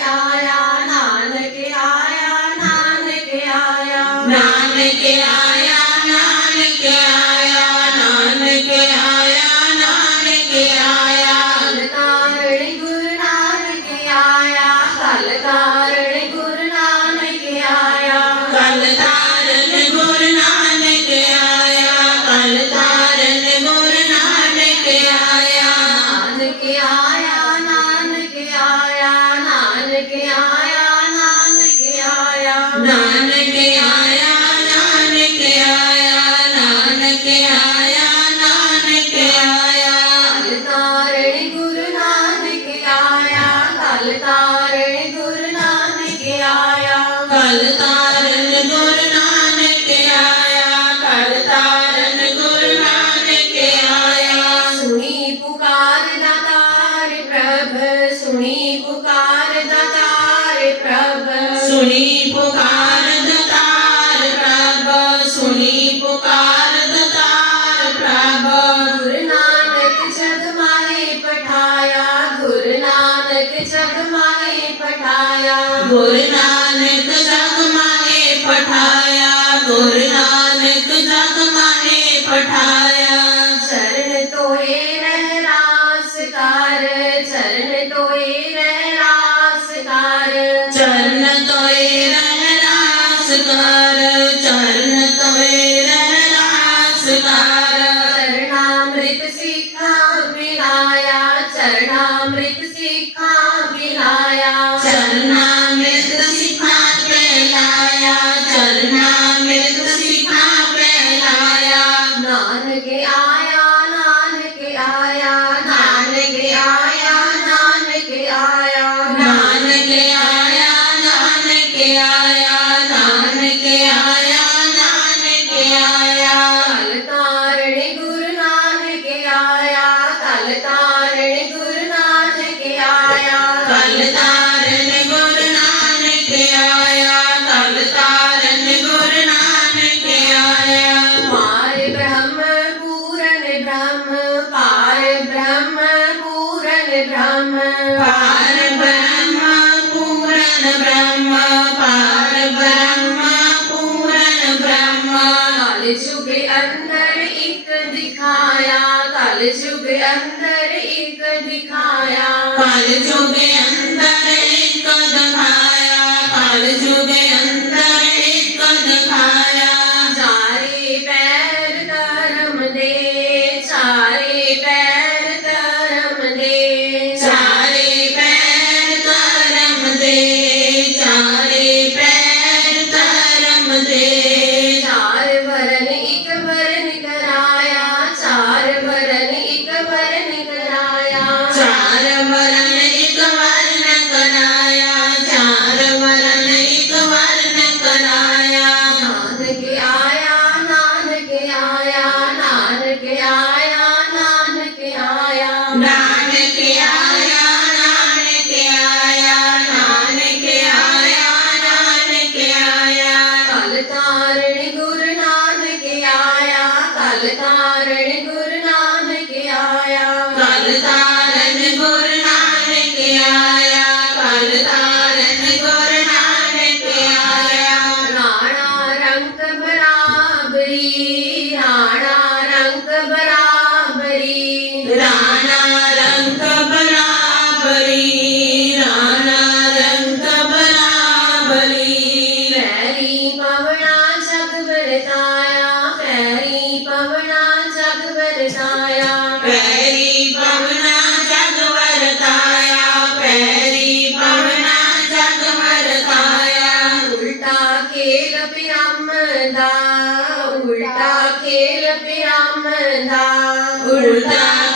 ਆਇਆ ਨਾਨਕ ਆਇਆ ਨਾਨਕ ਆਇਆ। ਨਾਨਕ ਆਇਆ ਨਾਨਕ ਆਇਆ ਨਾਨਕ ਆਇਆ ਨਾਨਕ ਆਇਆ। ਕਲ ਕਾਰਣ ਗੁਰੂ ਨਾਨਕ ਆਇਆ ਕਲ ਕਾਰਣ ਗੁਰੂ ਨਾਨਕ ਆਇਆ। ਕਲ ਕਾਰਣ ਗੁਰੂ ਨਾਨਕ ਆਇਆ ਕਲ ਕਾਰਣ ਗੁਰੂ ਨਾਨਕ ਆਇਆ। ਨਾਨਕ ਆਇਆ। गुरु नानक जग पठाया। गुरु नानक पठाया। चरण तो ये कार चरण तो ये तो कार ਕਲੰਦਰ ਇੱਕ ਦਿਖਾਇਆ। ਕਲ ਜੁਗੇ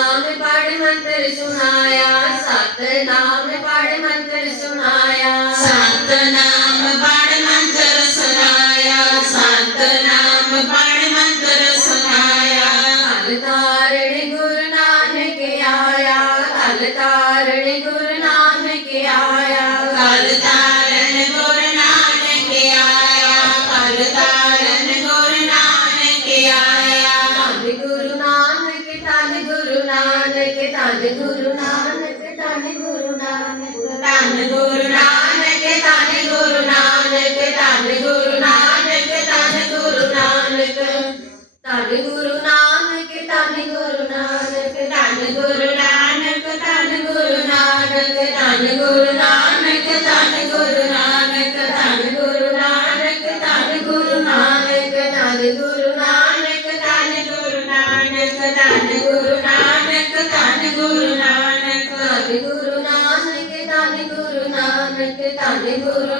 नाम पढ़ मंत्र सुनाया सत नाम पढ़ मंत्र सुनाया। सत नाम tan lejos de